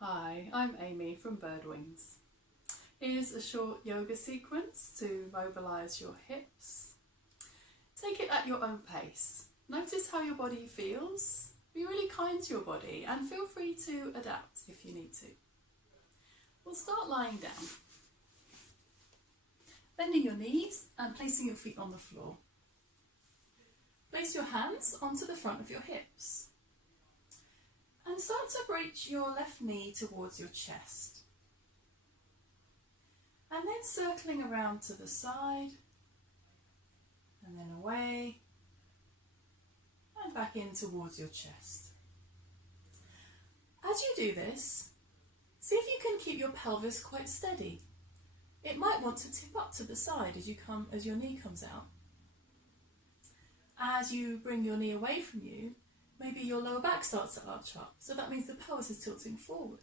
Hi, I'm Amy from Birdwings. Here's a short yoga sequence to mobilise your hips. Take it at your own pace. Notice how your body feels. Be really kind to your body and feel free to adapt if you need to. We'll start lying down. Bending your knees and placing your feet on the floor. Place your hands onto the front of your hips. And start to reach your left knee towards your chest. And then circling around to the side, and then away, and back in towards your chest. As you do this, see if you can keep your pelvis quite steady. It might want to tip up to the side as your knee comes out. As you bring your knee away from you, maybe your lower back starts to arch up, so that means the pelvis is tilting forward.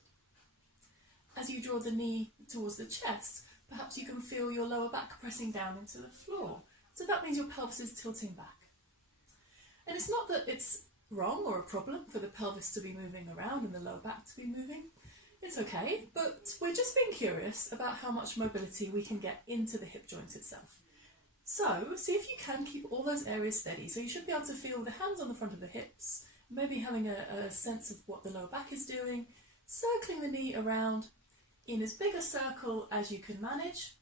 As you draw the knee towards the chest, perhaps you can feel your lower back pressing down into the floor, so that means your pelvis is tilting back. And it's not that it's wrong or a problem for the pelvis to be moving around and the lower back to be moving. It's okay, but we're just being curious about how much mobility we can get into the hip joint itself. So, see if you can keep all those areas steady. So you should be able to feel the hands on the front of the hips, maybe having a sense of what the lower back is doing, circling the knee around in as big a circle as you can manage,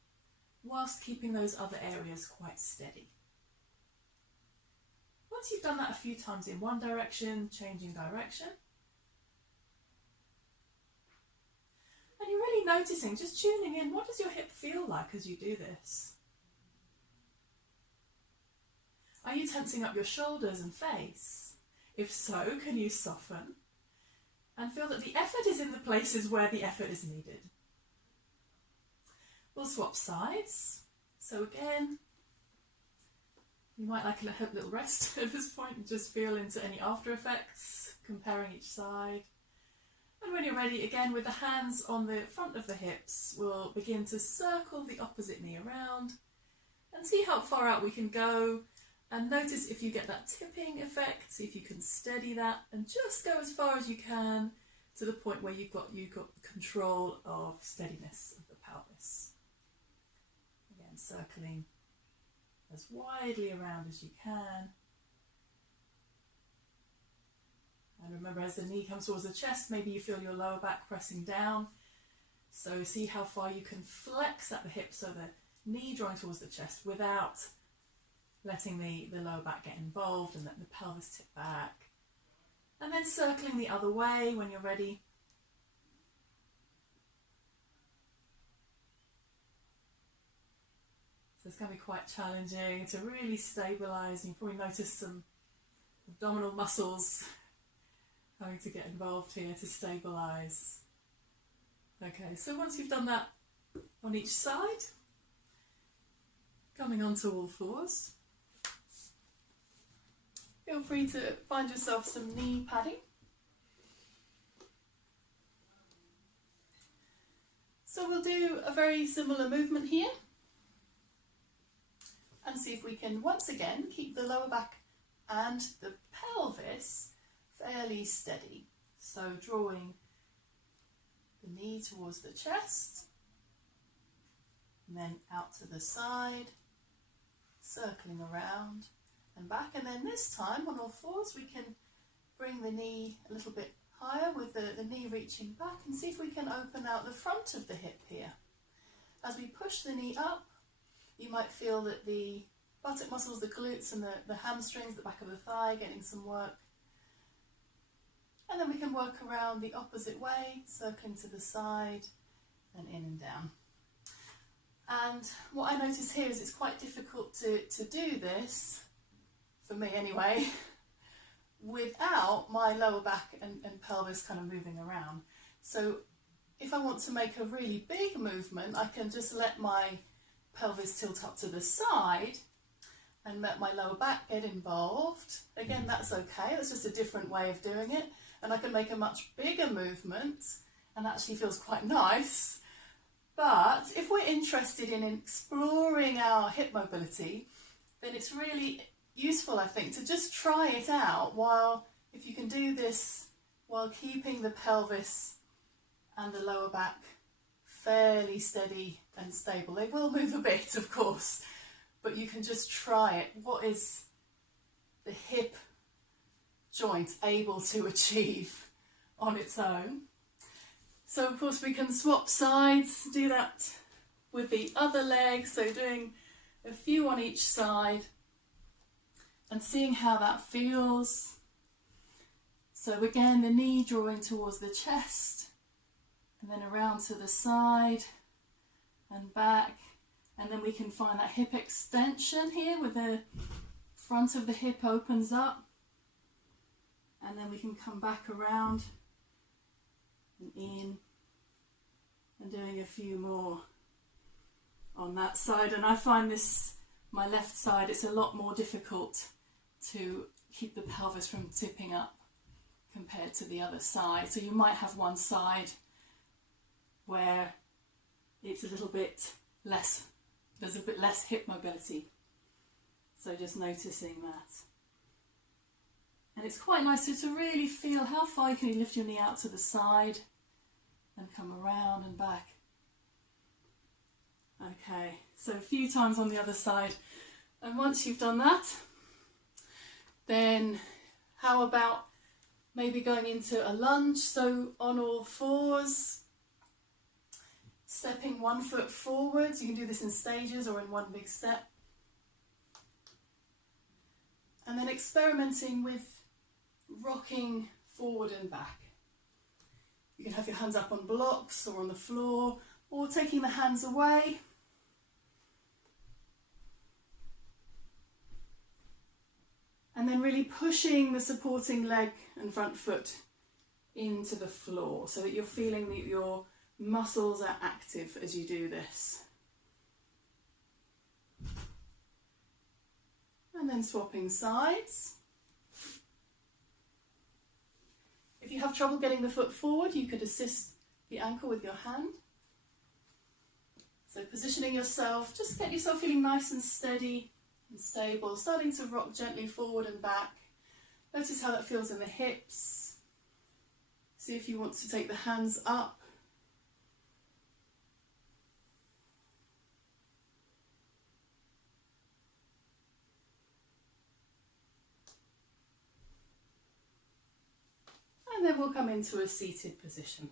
whilst keeping those other areas quite steady. Once you've done that a few times in one direction, changing direction, and you're really noticing, just tuning in, what does your hip feel like as you do this? Are you tensing up your shoulders and face? If so, can you soften and feel that the effort is in the places where the effort is needed? We'll swap sides. So again, you might like a little rest at this point and just feel into any after effects, comparing each side. And when you're ready, again with the hands on the front of the hips, we'll begin to circle the opposite knee around and see how far out we can go. And notice if you get that tipping effect, see if you can steady that and just go as far as you can to the point where you've got control of steadiness of the pelvis. Again, circling as widely around as you can. And remember, as the knee comes towards the chest, maybe you feel your lower back pressing down. So see how far you can flex at the hip, so the knee drawing towards the chest without letting the lower back get involved and let the pelvis tip back. And then circling the other way when you're ready. So it's going to be quite challenging to really stabilise. You probably notice some abdominal muscles having to get involved here to stabilise. Okay, so once you've done that on each side, coming onto all fours, feel free to find yourself some knee padding. So we'll do a very similar movement here and see if we can once again keep the lower back and the pelvis fairly steady. So drawing the knee towards the chest and then out to the side, circling around and back, and then this time on all fours we can bring the knee a little bit higher with the knee reaching back and see if we can open out the front of the hip here. As we push the knee up, you might feel that the buttock muscles, the glutes and the hamstrings, the back of the thigh getting some work. And then we can work around the opposite way, circling to the side and in and down. And what I notice here is it's quite difficult to do this, for me anyway, without my lower back and pelvis kind of moving around. So if I want to make a really big movement, I can just let my pelvis tilt up to the side and let my lower back get involved. Again, that's okay, that's just a different way of doing it. And I can make a much bigger movement and actually feels quite nice. But if we're interested in exploring our hip mobility, then it's really useful, I think, to just try it out if you can do this while keeping the pelvis and the lower back fairly steady and stable. They will move a bit, of course, but you can just try it. What is the hip joint able to achieve on its own? So of course we can swap sides, do that with the other leg, so doing a few on each side and seeing how that feels. So again, the knee drawing towards the chest and then around to the side and back, and then we can find that hip extension here with the front of the hip opens up, and then we can come back around and in and doing a few more on that side. And I find this, my left side, it's a lot more difficult to keep the pelvis from tipping up compared to the other side. So you might have one side where it's a little bit less, there's a bit less hip mobility. So just noticing that. And it's quite nice to really feel how far you can lift your knee out to the side and come around and back. Okay, so a few times on the other side. And once you've done that, then how about maybe going into a lunge? So on all fours, stepping one foot forwards. You can do this in stages or in one big step. And then experimenting with rocking forward and back. You can have your hands up on blocks or on the floor, or taking the hands away. And then really pushing the supporting leg and front foot into the floor so that you're feeling that your muscles are active as you do this. And then swapping sides. If you have trouble getting the foot forward, you could assist the ankle with your hand. So positioning yourself, just get yourself feeling nice and steady and stable, starting to rock gently forward and back. Notice how that feels in the hips. See if you want to take the hands up. And then we'll come into a seated position.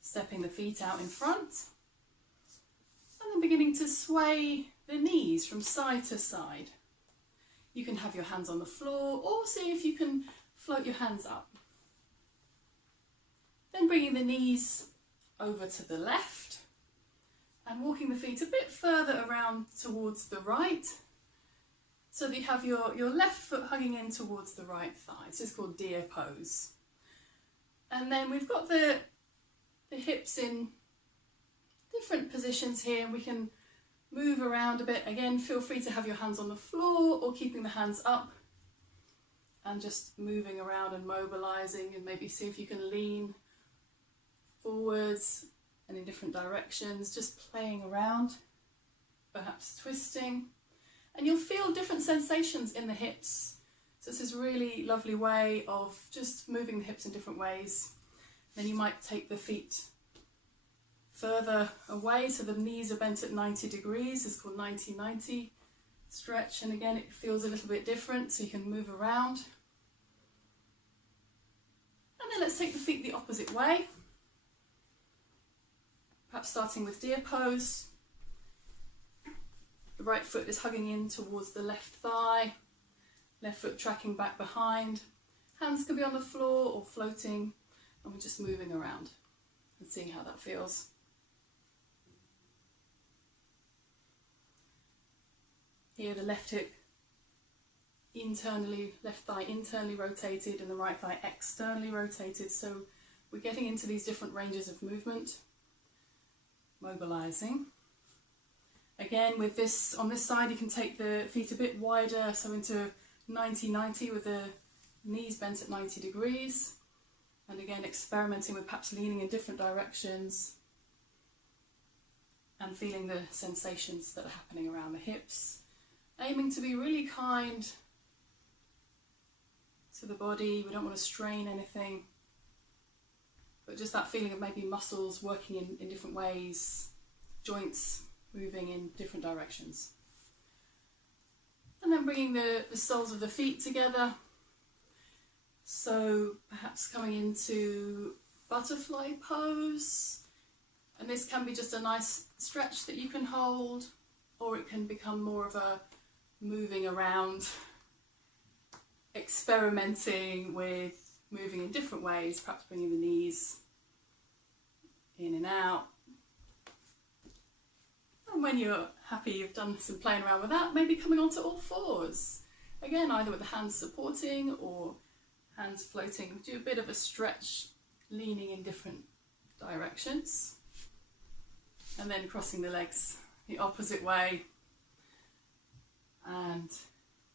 Stepping the feet out in front. And then beginning to sway the knees from side to side. You can have your hands on the floor or see if you can float your hands up. Then bringing the knees over to the left and walking the feet a bit further around towards the right, so that you have your left foot hugging in towards the right thigh. This is called deer pose. And then we've got the hips in different positions here, and we can move around a bit. Again, feel free to have your hands on the floor or keeping the hands up and just moving around and mobilizing, and maybe see if you can lean forwards and in different directions, just playing around, perhaps twisting. And you'll feel different sensations in the hips. So this is a really lovely way of just moving the hips in different ways. Then you might take the feet further away, so the knees are bent at 90 degrees. It's called 90-90 stretch. And again, it feels a little bit different, so you can move around. And then let's take the feet the opposite way. Perhaps starting with deer pose. The right foot is hugging in towards the left thigh, left foot tracking back behind. Hands can be on the floor or floating, and we're just moving around and seeing how that feels. Here the left hip internally, left thigh internally rotated and the right thigh externally rotated. So we're getting into these different ranges of movement, mobilizing. Again, with this, on this side, you can take the feet a bit wider, so into 90-90 with the knees bent at 90 degrees. And again, experimenting with perhaps leaning in different directions and feeling the sensations that are happening around the hips. Aiming to be really kind to the body. We don't want to strain anything. but just that feeling of maybe muscles working in different ways, joints moving in different directions. And then bringing the soles of the feet together. So perhaps coming into butterfly pose. And this can be just a nice stretch that you can hold, or it can become more of a moving around, experimenting with moving in different ways, perhaps bringing the knees in and out. And when you're happy you've done some playing around with that, maybe coming onto all fours. Again, either with the hands supporting or hands floating. Do a bit of a stretch, leaning in different directions. And then crossing the legs the opposite way and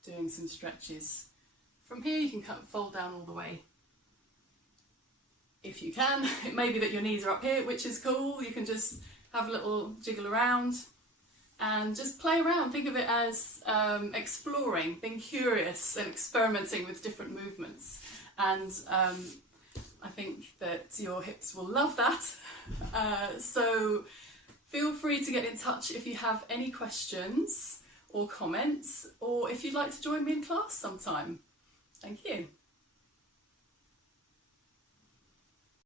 doing some stretches. From here you can fold down all the way if you can. It may be that your knees are up here, which is cool. You can just have a little jiggle around and just play around. Think of it as exploring, being curious and experimenting with different movements. And I think that your hips will love that. So feel free to get in touch if you have any questions or comments, or if you'd like to join me in class sometime. Thank you.